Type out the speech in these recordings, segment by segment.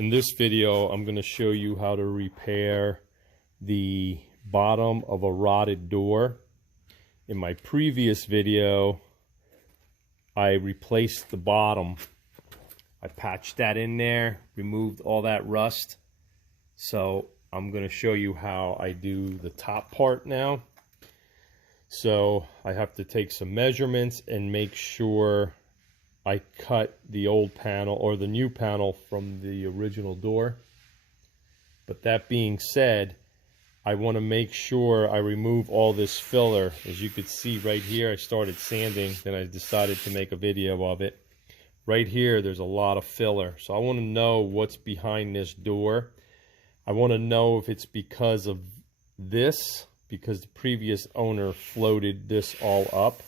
In this video, I'm going to show you how to repair the bottom of a rotted door. In my previous video, I replaced the bottom. I patched that in there, removed all that rust. So I'm going to show you how I do the top part now. So I have to take some measurements and make sure I cut the old panel or the new panel from the original door. But that being said, I want to make sure I remove all this filler. As you could see right here, I started sanding, then I decided to make a video of it. Right here, there's a lot of filler. So I want to know what's behind this door. I want to know if it's because of this, because the previous owner floated this all up.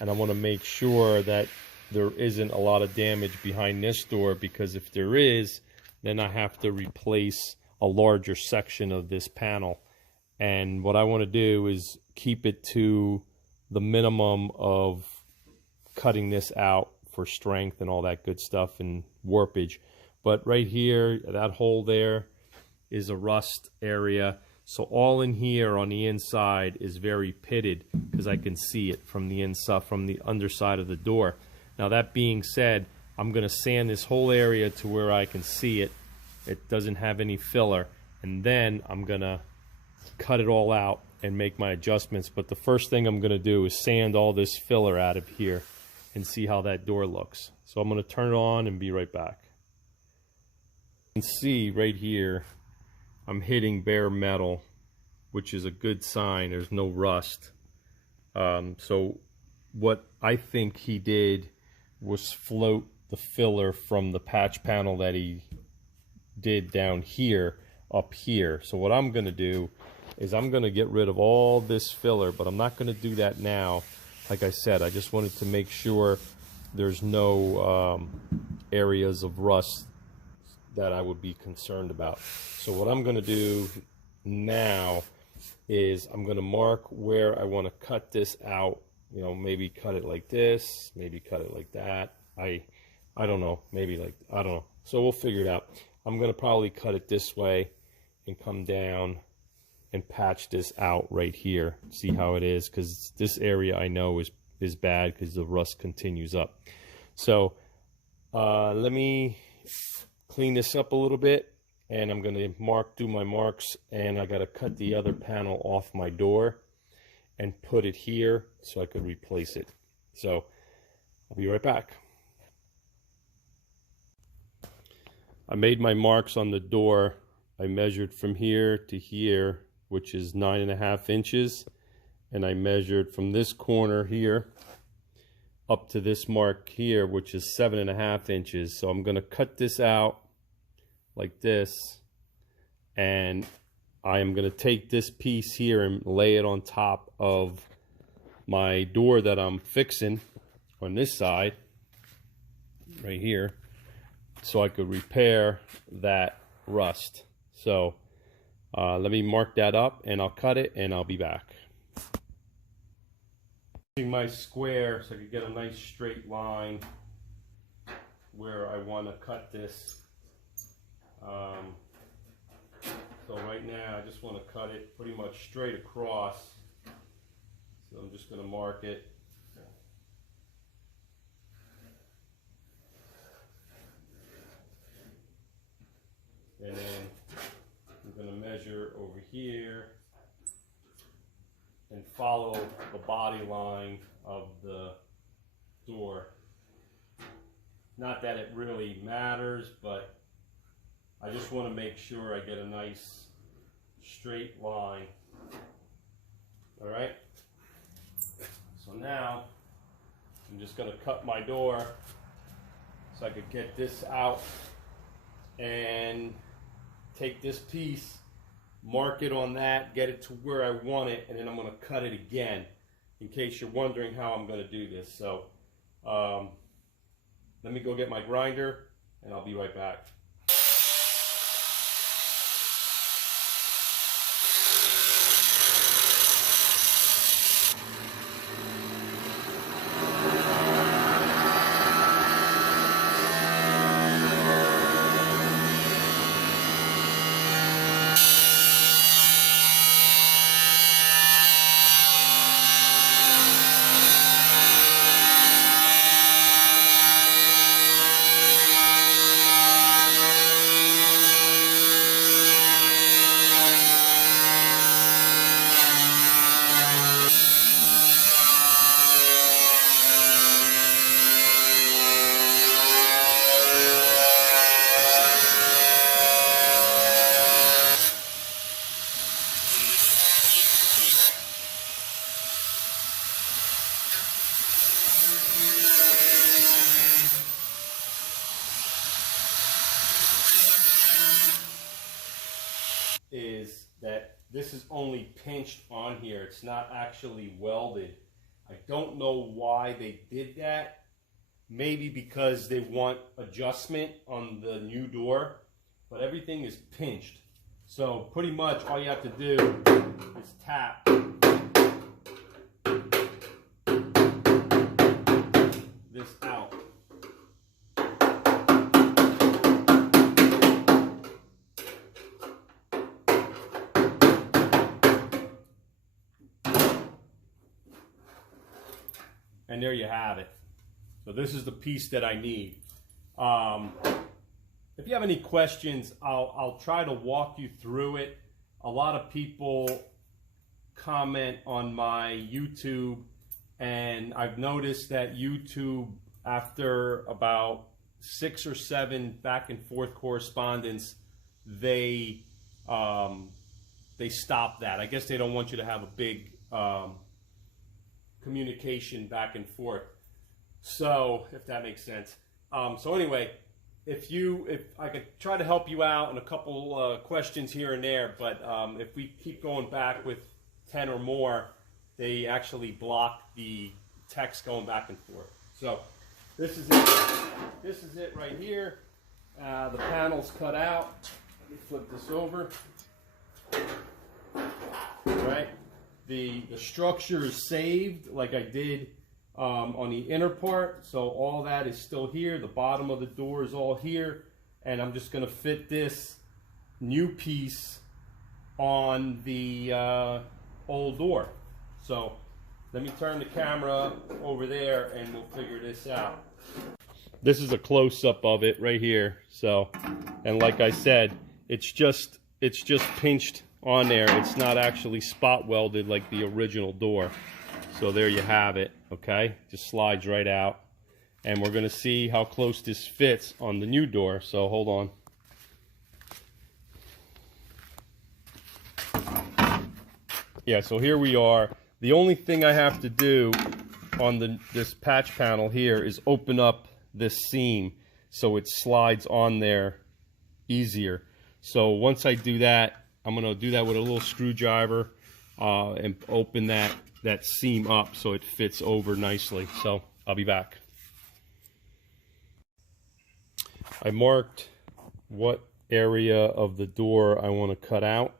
And I want to make sure that there isn't a lot of damage behind this door, because if there is, then I have to replace a larger section of this panel. And what I want to do is keep it to the minimum of cutting this out for strength and all that good stuff and warpage. But right here, that hole there is a rust area. So all in here on the inside is very pitted, because I can see it from the inside, from the underside of the door. Now that being said, I'm going to sand this whole area to where I can see it. It doesn't have any filler. And then I'm going to cut it all out and make my adjustments. But the first thing I'm going to do is sand all this filler out of here and see how that door looks. So I'm going to turn it on and be right back. You can see right here, I'm hitting bare metal, which is a good sign. There's no rust. So what I think he did was float the filler from the patch panel that he did down here up here. So what I'm going to do is I'm going to get rid of all this filler, but I'm not going to do that now. Like I said, I just wanted to make sure there's no areas of rust that I would be concerned about. So what I'm going to do now is I'm going to mark where I want to cut this out. You know, maybe cut it like this, maybe cut it like that. I don't know, maybe like, I don't know. So we'll figure it out. I'm going to probably cut it this way and come down and patch this out right here. See how it is, because this area I know is bad because the rust continues up. So let me clean this up a little bit, and I'm going to do my marks, and I got to cut the other panel off my door and put it here so I could replace it. So I'll be right back. I made my marks on the door. I measured from here to here, which is 9.5 inches, and I measured from this corner here up to this mark here, which is 7.5 inches. So I'm going to cut this out like this, and I am going to take this piece here and lay it on top of my door that I'm fixing on this side right here, so I could repair that rust. So let me mark that up, and I'll cut it, and I'll be back. Using my square so I could get a nice straight line where I want to cut this. So right now I just want to cut it pretty much straight across. So I'm just going to mark it. And then I'm going to measure over here and follow the body line of the door. Not that it really matters, but I just want to make sure I get a nice straight line. All right. So now I'm just going to cut my door so I could get this out and take this piece, mark it on that, get it to where I want it, and then I'm going to cut it again, in case you're wondering how I'm going to do this. So let me go get my grinder, and I'll be right back. this is only pinched on here. It's not actually welded. I don't know why they did that. Maybe because they want adjustment on the new door, but everything is pinched. So pretty much all you have to do is tap this out. And there you have it. So this is the piece that I need. If you have any questions, I'll try to walk you through it. A lot of people comment on my YouTube, and I've noticed that YouTube, after about 6 or 7 back and forth correspondence, they stop that. I guess they don't want you to have a big communication back and forth. So, if that makes sense. So anyway, if I could try to help you out in a couple questions here and there, but if we keep going back with 10 or more, they actually block the text going back and forth. So this is it. This is it right here. The panel's cut out. Let me flip this over. All right. The structure is saved like I did on the inner part, so all that is still here. The bottom of the door is all here, and I'm just going to fit this new piece on the old door. So let me turn the camera over there and we'll figure this out. This is a close-up of it right here. So, and like I said, it's just pinched on there. It's not actually spot welded like the original door. So there you have it, okay? Just slides right out. And we're going to see how close this fits on the new door. So hold on. Yeah, so here we are. The only thing I have to do on this patch panel here is open up this seam so it slides on there easier. So once I do that, I'm going to do that with a little screwdriver and open that seam up so it fits over nicely. So I'll be back. I marked what area of the door I want to cut out,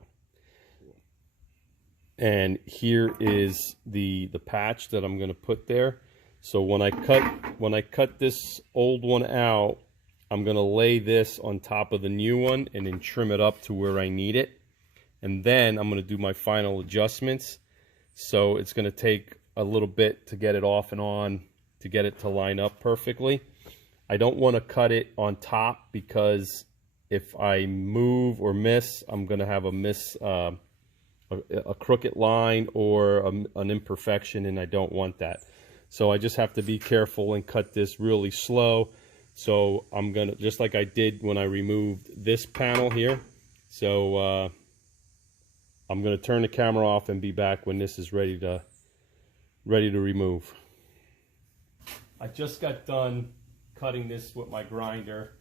and here is the patch that I'm going to put there. So when I cut this old one out, I'm going to lay this on top of the new one and then trim it up to where I need it, and then I'm going to do my final adjustments. So it's going to take a little bit to get it off and on to get it to line up perfectly. I don't want to cut it on top because if I move or miss, I'm going to have a crooked line or an imperfection, and I don't want that. So I just have to be careful and cut this really slow. So I'm going to, just like I did when I removed this panel here. So I'm going to turn the camera off and be back when this is ready to remove. I just got done cutting this with my grinder,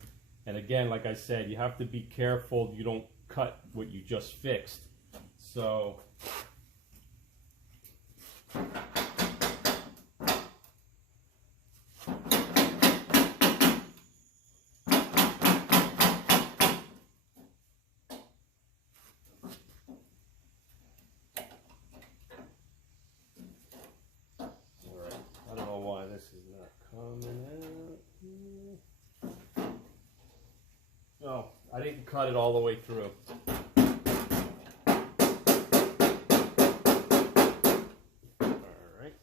and again, like I said, you have to be careful you don't cut what you just fixed. So no, I didn't cut it all the way through. Alright.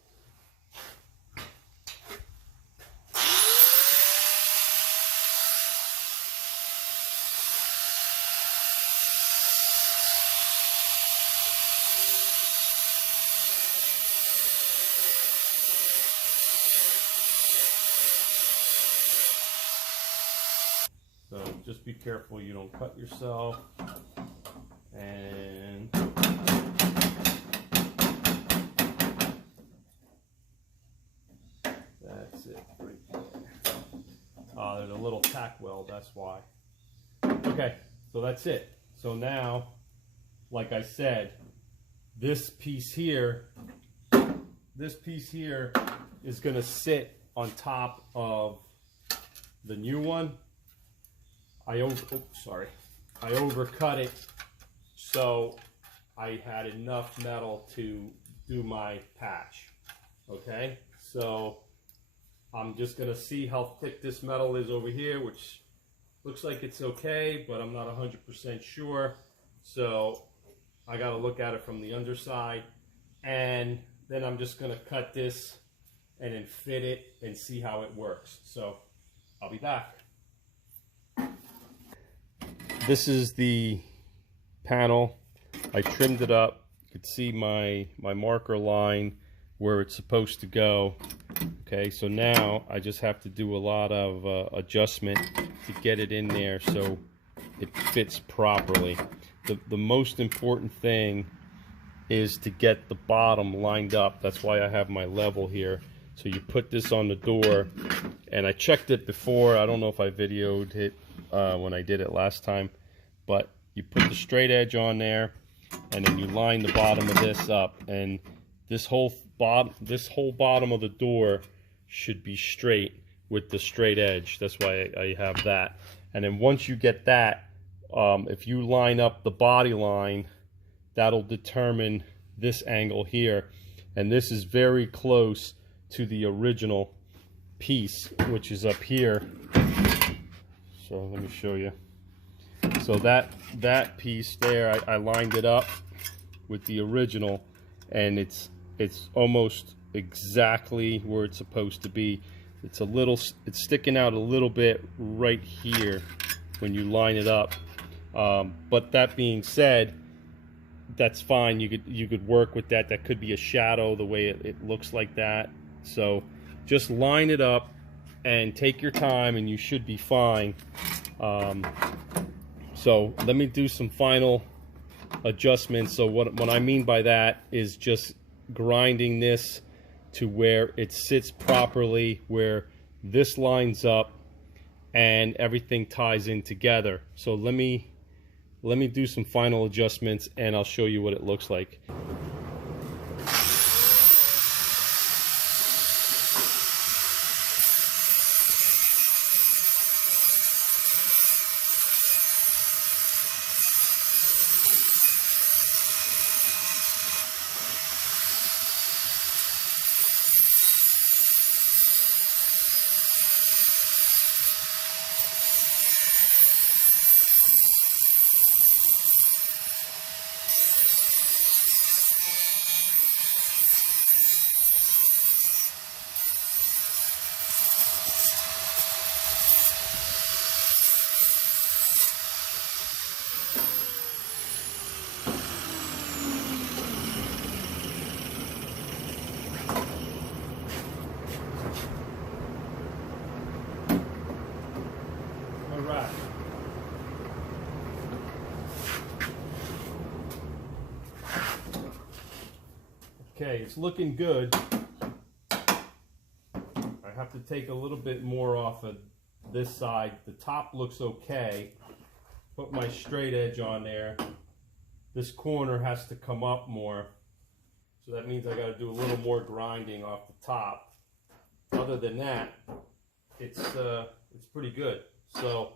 So just be careful you don't cut yourself. And that's it right there. There's a little tack weld, that's why. Okay, so that's it. So now, like I said, this piece here is going to sit on top of the new one. I overcut it, so I had enough metal to do my patch. Okay, so I'm just gonna see how thick this metal is over here, which looks like it's okay, but I'm not 100% sure. So I gotta look at it from the underside, and then I'm just gonna cut this and then fit it and see how it works. So I'll be back. This is the panel. I trimmed it up. You can see my marker line where it's supposed to go. Okay, so now I just have to do a lot of adjustment to get it in there so it fits properly. The most important thing is to get the bottom lined up. That's why I have my level here. So you put this on the door, and I checked it before. I don't know if I videoed it when I did it last time, but you put the straight edge on there, and then you line the bottom of this up, and this whole bottom of the door should be straight with the straight edge. That's why I have that. And then once you get that, if you line up the body line, that'll determine this angle here, and this is very close to the original piece, which is up here. So let me show you. So that piece there, I lined it up with the original, and it's almost exactly where it's supposed to be. It's sticking out a little bit right here when you line it up. But that being said, that's fine. You could work with that. That could be a shadow, the way it looks like that. So just line it up and take your time, and you should be fine. So let me do some final adjustments. So what I mean by that is just grinding this to where it sits properly, where this lines up and everything ties in together. So let me do some final adjustments, and I'll show you what it looks like. Okay, it's looking good. I have to take a little bit more off of this side. The top looks okay. Put my straight edge on there. This corner has to come up more. So that means I got to do a little more grinding off the top. Other than that, it's pretty good. So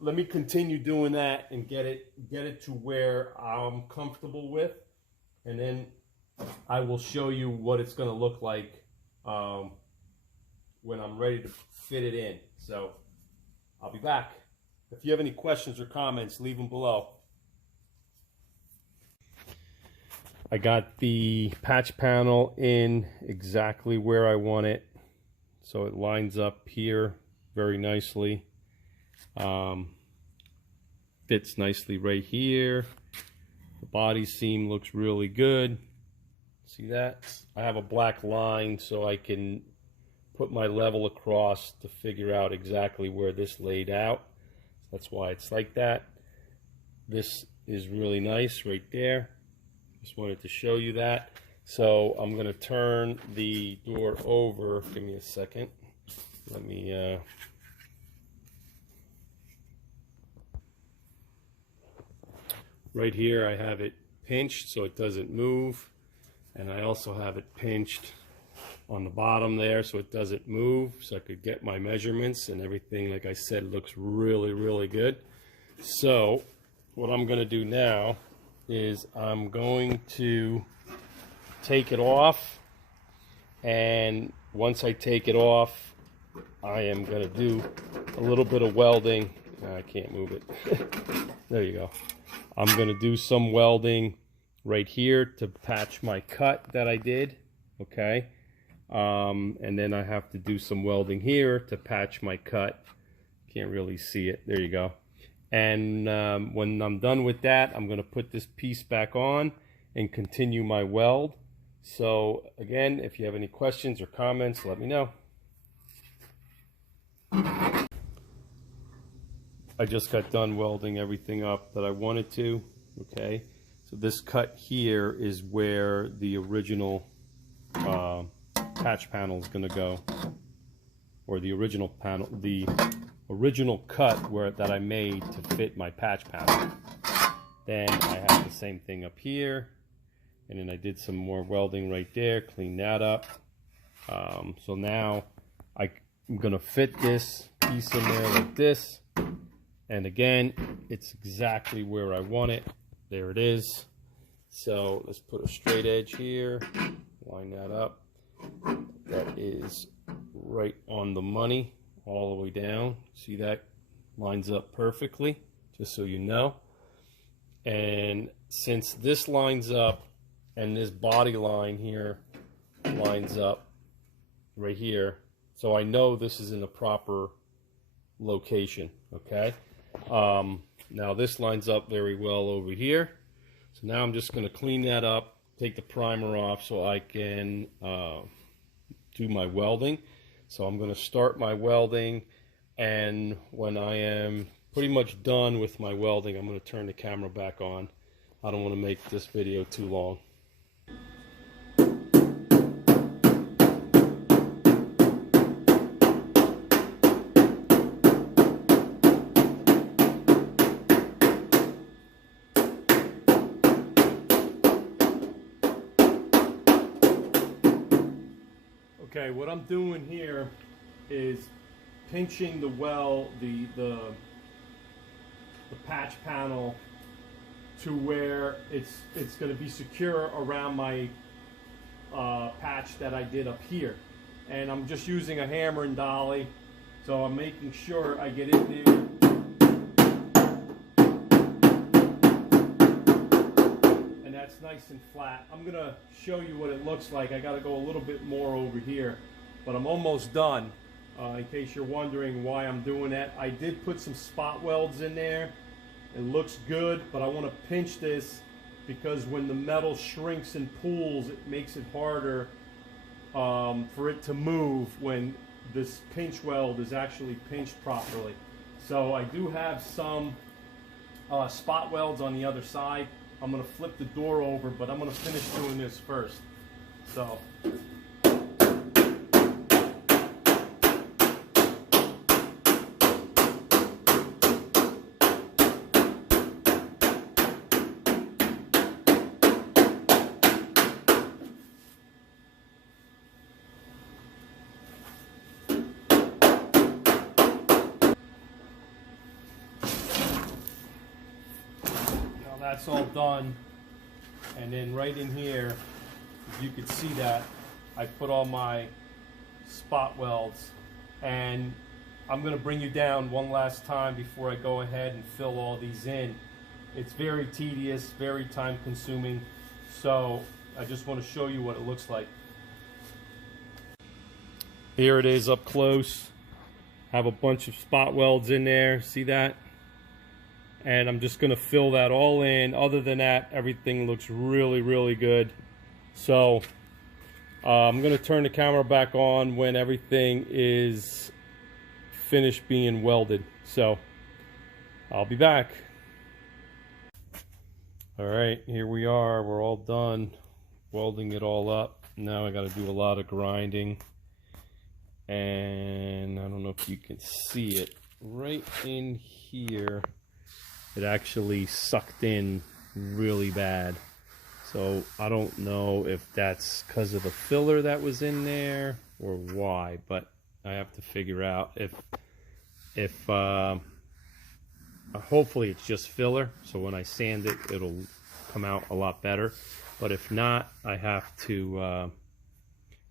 let me continue doing that and get it to where I'm comfortable with, and then I will show you what it's going to look like when I'm ready to fit it in. So I'll be back. If you have any questions or comments, leave them below. I got the patch panel in exactly where I want it, so it lines up here very nicely. Fits nicely right here. The body seam looks really good. See that? I have a black line so I can put my level across to figure out exactly where this laid out. That's why it's like that. This is really nice right there. Just wanted to show you that. So I'm going to turn the door over. Give me a second. Let me right here I have it pinched so it doesn't move, and I also have it pinched on the bottom there so it doesn't move, so I could get my measurements, and everything, like I said, looks really, really good. So what I'm going to do now is I'm going to take it off, and once I take it off, I am going to do a little bit of welding. I can't move it. There you go. I'm going to do some welding right here to patch my cut that I did, okay? And then I have to do some welding here to patch my cut. Can't really see it. There you go. And when I'm done with that, I'm going to put this piece back on and continue my weld. So again, if you have any questions or comments, let me know. I just got done welding everything up that I wanted to, okay? So this cut here is where the original patch panel is going to go, or the original panel, the original cut that I made to fit my patch panel. Then I have the same thing up here, and then I did some more welding right there, clean that up. So now I'm going to fit this piece in there like this. And again, it's exactly where I want it. There it is. So let's put a straight edge here, line that up. That is right on the money, all the way down. See, that lines up perfectly, just so you know. And since this lines up and this body line here lines up right here, so I know this is in the proper location, okay? Now this lines up very well over here. So now I'm just going to clean that up, take the primer off so I can do my welding. So I'm going to start my welding, and when I am pretty much done with my welding, I'm going to turn the camera back on. I don't want to make this video too long. Okay, what I'm doing here is pinching the the patch panel to where it's going to be secure around my patch that I did up here. And I'm just using a hammer and dolly, so I'm making sure I get in there. That's nice and flat. I'm going to show you what it looks like. I got to go a little bit more over here, but I'm almost done. In case you're wondering why I'm doing that, I did put some spot welds in there. It looks good, but I want to pinch this because when the metal shrinks and pools, it makes it harder for it to move when this pinch weld is actually pinched properly. So I do have some spot welds on the other side. I'm going to flip the door over, but I'm going to finish doing this first. So. That's all done, and then right in here, you could see that I put all my spot welds, and I'm going to bring you down one last time before I go ahead and fill all these in. It's very tedious, very time consuming, so I just want to show you what it looks like. Here it is up close. Have a bunch of spot welds in there, see that? And I'm just going to fill that all in. Other than that, everything looks really, really good. So I'm going to turn the camera back on when everything is finished being welded. So I'll be back. All right, here we are. We're all done welding it all up. Now I got to do a lot of grinding. And I don't know if you can see it. Right in here, it actually sucked in really bad. So I don't know if that's because of the filler that was in there or why, but I have to figure out if hopefully it's just filler, so when I sand it, it'll come out a lot better. But if not, I have to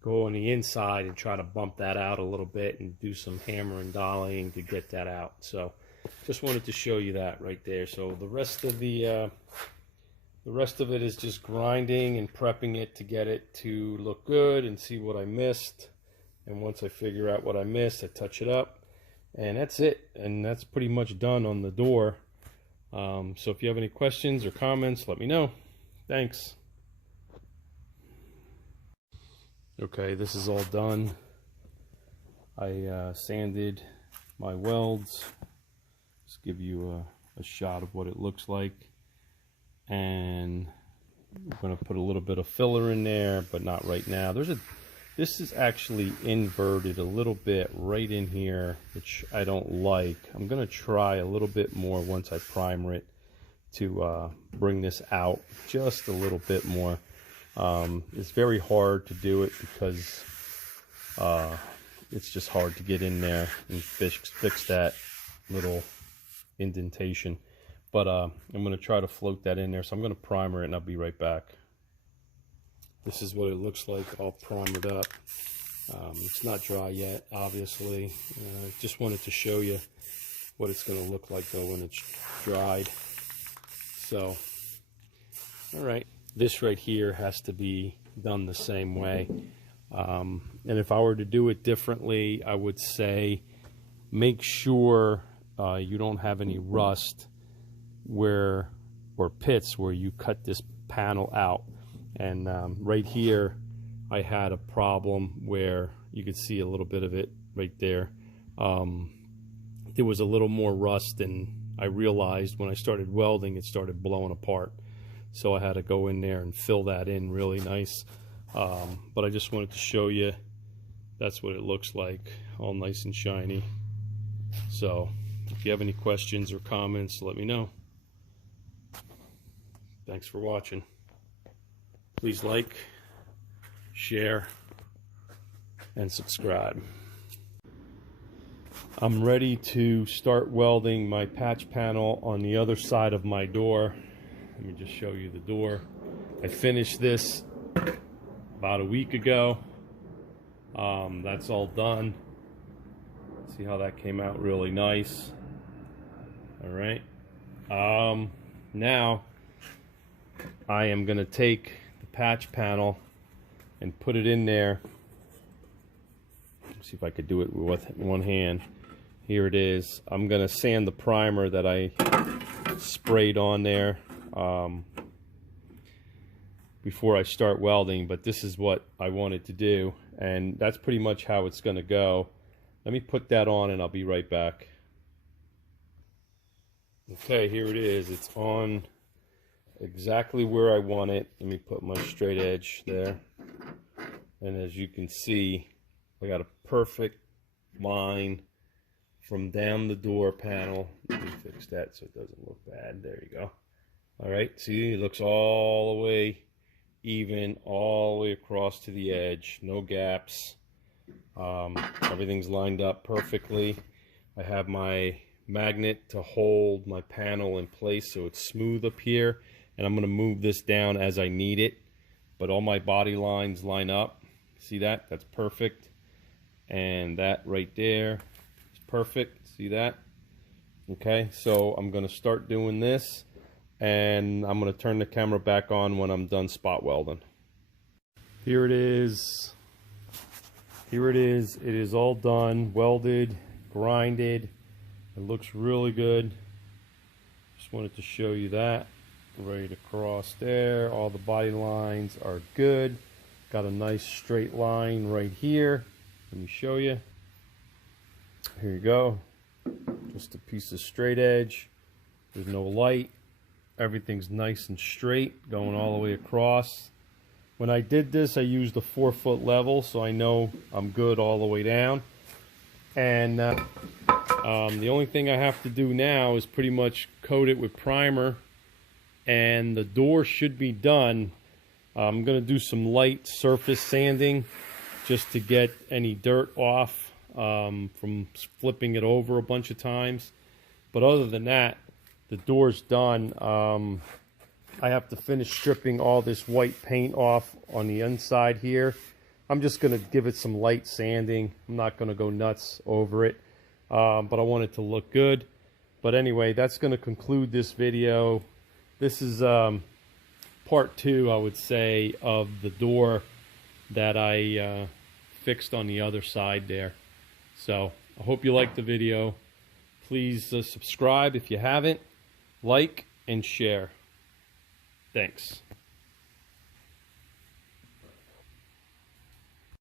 go on the inside and try to bump that out a little bit and do some hammer and dollying to get that out. So just wanted to show you that right there. So the rest of it is just grinding and prepping it to get it to look good and see what I missed. And once I figure out what I missed, I touch it up. And that's it. And that's pretty much done on the door. So if you have any questions or comments, let me know. Thanks. Okay, this is all done. I sanded my welds. Just give you a shot of what it looks like. And I'm going to put a little bit of filler in there, but not right now. This is actually inverted a little bit right in here, which I don't like. I'm going to try a little bit more once I primer it to bring this out just a little bit more. It's very hard to do it because it's just hard to get in there and fix that little indentation. But I'm going to try to float that in there, so I'm going to primer it and I'll be right back. This is what it looks like all primered up. It's not dry yet, obviously. Just wanted to show you what it's going to look like though when it's dried. So, all right. This right here has to be done the same way. And if I were to do it differently, I would say make sure you don't have any rust or pits where you cut this panel out. And right here I had a problem where you could see a little bit of it right there. There was a little more rust, and I realized when I started welding it started blowing apart, so I had to go in there and fill that in really nice. But I just wanted to show you that's what it looks like, all nice and shiny. So if you have any questions or comments, let me know. Thanks for watching. Please like, share, and subscribe. I'm ready to start welding my patch panel on the other side of my door. Let me just show you the door. I finished this about a week ago. That's all done. See how that came out really nice. All right. Now I am going to take the patch panel and put it in there. Let's see if I could do it with one hand. Here it is. I'm going to sand the primer that I sprayed on there before I start welding, but this is what I wanted to do, and that's pretty much how it's going to go. Let me put that on and I'll be right back. Okay, here it is. It's on exactly where I want it. Let me put my straight edge there, and as you can see, I got a perfect line from down the door panel. Let me fix that so it doesn't look bad. There you go. All right, see, it looks all the way even, all the way across to the edge, no gaps. Everything's lined up perfectly. I have my magnet to hold my panel in place so it's smooth up here, and I'm going to move this down as I need it, but all my body lines line up. See that? That's perfect. And that right there is perfect. See that? Okay, so I'm going to start doing this, and I'm going to turn the camera back on when I'm done spot welding. Here it is. Here it is. It is all done, welded, grinded. It looks really good. Just wanted to show you that. Ready to cross there. All the body lines are good. Got a nice straight line right here. Let me show you. Here you go. Just a piece of straight edge. There's no light. Everything's nice and straight going all the way across. When I did this, I used a 4-foot level, so I know I'm good all the way down. And the only thing I have to do now is pretty much coat it with primer, and the door should be done. I'm going to do some light surface sanding just to get any dirt off from flipping it over a bunch of times. But other than that, the door's done. I have to finish stripping all this white paint off on the inside here. I'm just going to give it some light sanding. I'm not going to go nuts over it, but I want it to look good. But anyway, that's going to conclude this video. This is part 2, I would say, of the door that I fixed on the other side there. So I hope you liked the video. Please subscribe if you haven't, like and share. Thanks.